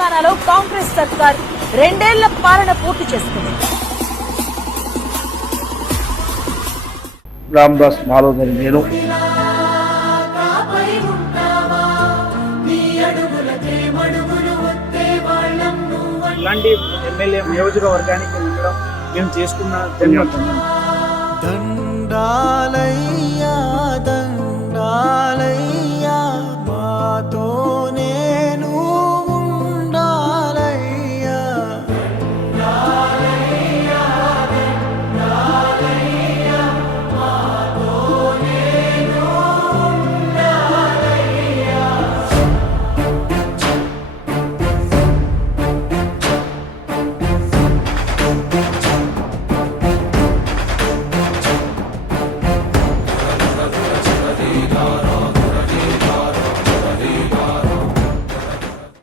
తెలంగాణలో కాంగ్రెస్ సర్కార్ 2 ఏళ్ల పాలన పూర్తి చేసుకుంది. రామదాస్ మాలోదరి నేను ఇలాంటి ఎమ్మెల్యే నియోజకవర్గానికి ఉండడం మేము చేసుకున్న ధన్యవాదాలు. దండాలయ్యా దండాలయ్యా